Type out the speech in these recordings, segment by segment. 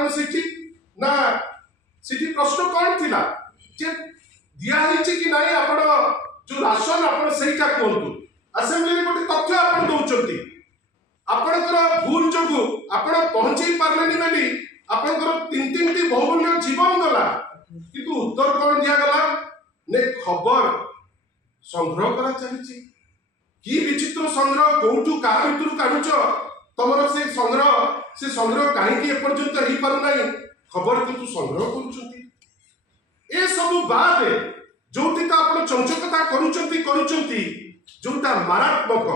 कारण सेठी ना सेठी प्रश्न कौन थिला जे दिया हिची कि नाही आपण जो राशन आपण सेटा कोंतु असेंबली रे गोटे तथ्य आपण दउचंती आपणकर भूल जोगु आपण पहुंची पारलेनी बेली आपणकर तीन तीन टी बहुमूल्य जीवन गला किंतु उत्तर कौन दिया गला ने खबर संग्रह करा चलीची की विचित्र संग्रह कोठू का भितरु काढुच तमर से संग्रह काहे कि एपर्यंत ही पार नाही खबर किंतु संग्रह करूचंती ए सब बाद जोटी ता आपण चंचकता करूचंती जोटा मारात्मक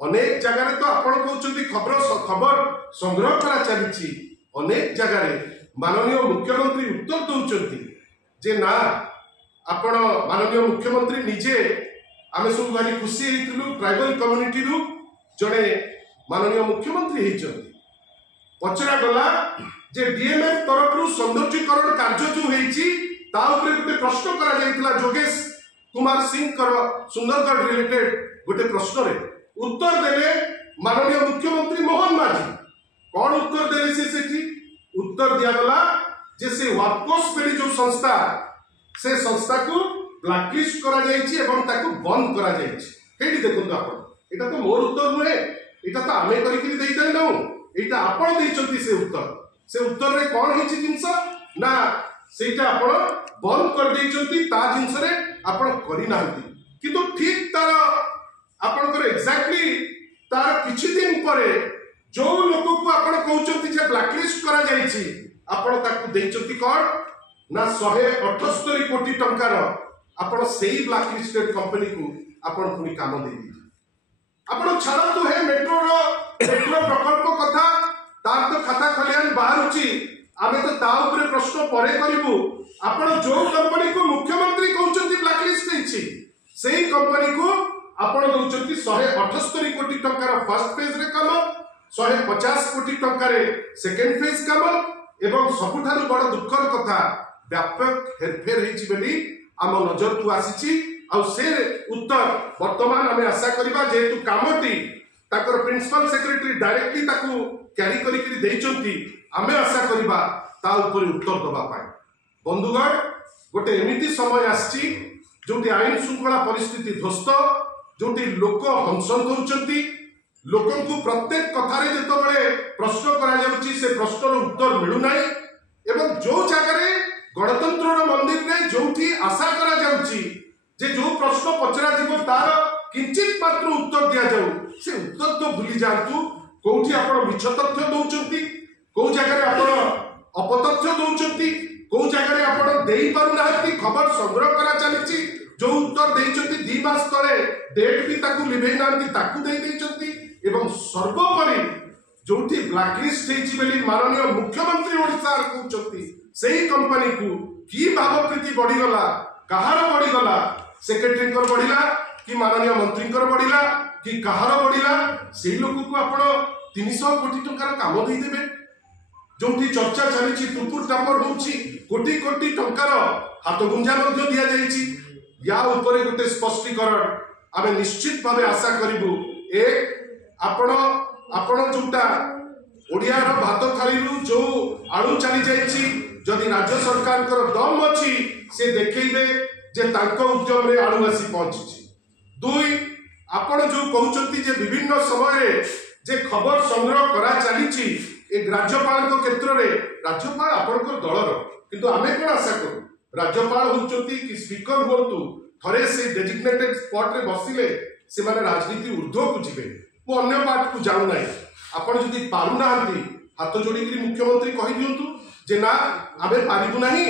अनेक जगह तो आपण कहउचंती खबर संग्रह करा चलीची अनेक जगह माननीय मुख्यमंत्री उत्तर दउचंती जे ना आपण माननीय मुख्यमंत्री निजे आमे सब भारी खुशी हेतिलु ट्राइबल कम्युनिटी रु जड़े माननीय मुख्यमंत्री हेचंती पचरा गला जे डीएमएफ तरफ रु सौंदर्यीकरण कार्य जो हेची ता ऊपर गोटे प्रश्न करा जायतिला जोगेश कुमार सिंह कर सुंदरगढ़ रिलेटेड गोटे प्रश्न रे उत्तर देले माननीय मुख्यमंत्री मोहन माझी कौन उत्तर देले से सेठी उत्तर दिया गला जे से वापकोस पेली जो संस्था से संस्था को ब्लैकलिस्ट करा जायछि एवं ताकू बंद करा जायछि हेडी देखंतु आपण एटा तो मोर उत्तर नुहे एटा तो आमे करि कि देई देन न एटा आपण देइचंती से उत्तर रे कोन हिछि जिंस ना सेटा आपण बंद कर देइचंती ता जिंस रे आपण करि नांती किंतु ठीक तार आपण कर एक्जेक्टली तार किछि दिन परे जो लोक को आपण कहउचंती जे ब्लैकलिस्ट करा जायछि आपण ताकू देइचंती कोन ना 178 कोटी टंकार आपण सेही ब्लैकलिस्टेड कंपनी को आपण पुनी काम दे दी आपण छाड़तु हे मेट्रो प्रकल्प कथा तार तो खाता खलियान बाहरुची आमे तो ता ऊपर प्रश्न परे करिवु आपण जो कंपनी को मुख्यमंत्री कहउचंती ब्लैकलिस्ट हेछि सेही कंपनी को आपण दउचंती 178 कोटी टंकार फर्स्ट फेज रे काम 150 कोटी टंकार सेकंड फेज काम एवं सबुठारु बड़ दुखर कथा व्यापक हेरफेर हेछि बेली आम नजर को आसीची आ से उत्तर वर्तमान आमे आशा करिबा जेतु कामटी ताकर प्रिंसिपल सेक्रेटरी डायरेक्टली ताकू कैरी करी करी देइचंती आमे आशा करिबा ता ऊपर उत्तर दबा पाए बंधुगण गोटे एमिति समय आसी जोटी आईन श्रृंखला परिस्थिति ध्वस्त जोटी लोक हंसन होउचंती लोकन को प्रत्येक कथारे जेतबेले प्रश्न करा जाउची से प्रश्नर उत्तर मिलु नाही एवं जो जगह गणतंत्र मंदिर में जोठी आशा करा जाउची जे जो प्रश्न पचरा जीव तार किंचित मात्र उत्तर दिया जाऊ से उत्तर तो भूली जातु कोठी आपण मिछ तथ्य दउचंती को जगह आपण अपतथ्य दउचंती को जगह आपण देई पारु नाहंती खबर संग्रह करा चलीची जो उत्तर देइचंती 2 मास तळे डेट भी ताकू लिभेई नांती ताकू देई देइचंती एवं सर्वोपरि जोठी ब्लैकलिस्ट हेची बेली माननीय मुख्यमंत्री ओडिसा कहउचंती सेही कंपनी को की भाव प्रीति बढ़ी गला कहार बढ़ी गला सेक्रेटरी कर बढ़िला कि माननीय मंत्री कर बढ़िला कि कहार बढ़िला सेही लोक को आपण 300 कोटी टंकार काम देई देबे जोठी चर्चा चलीची टुपुर टापर होउची कोटी कोटी टंकार हाथ गुंजा मध्ये दिया जाईची या ऊपर गोटे स्पष्टीकरण आमे निश्चित भावे आशा करिबु आपण जोटा ओडिया रो भात थाली रु जो आळू चली जाईची जदि राज्य सरकार कर दम अछि से देखैबे जे तांको उद्यम रे आळू आसी पहुंची 2 आपण जो कहउचंती जे विभिन्न समय रे जे खबर संग्रह करा चलीची ए राज्यपाल को क्षेत्र रे राज्यपाल आपण को दल रो किंतु आमे कोन आशा करू राज्यपाल होचंती कि स्पीकर होतु थरे से डेजिग्नेटेड स्पॉट रे बसिले से माने राजनीति ऊर्ध्व को जिवे वो अन्य पार्ट को जाऊ नाही आपण जदि पारु नाहंती हाथ जोड़ी मुख्यमंत्री कहि दियंतु जे ना आमे पारिबु नाही।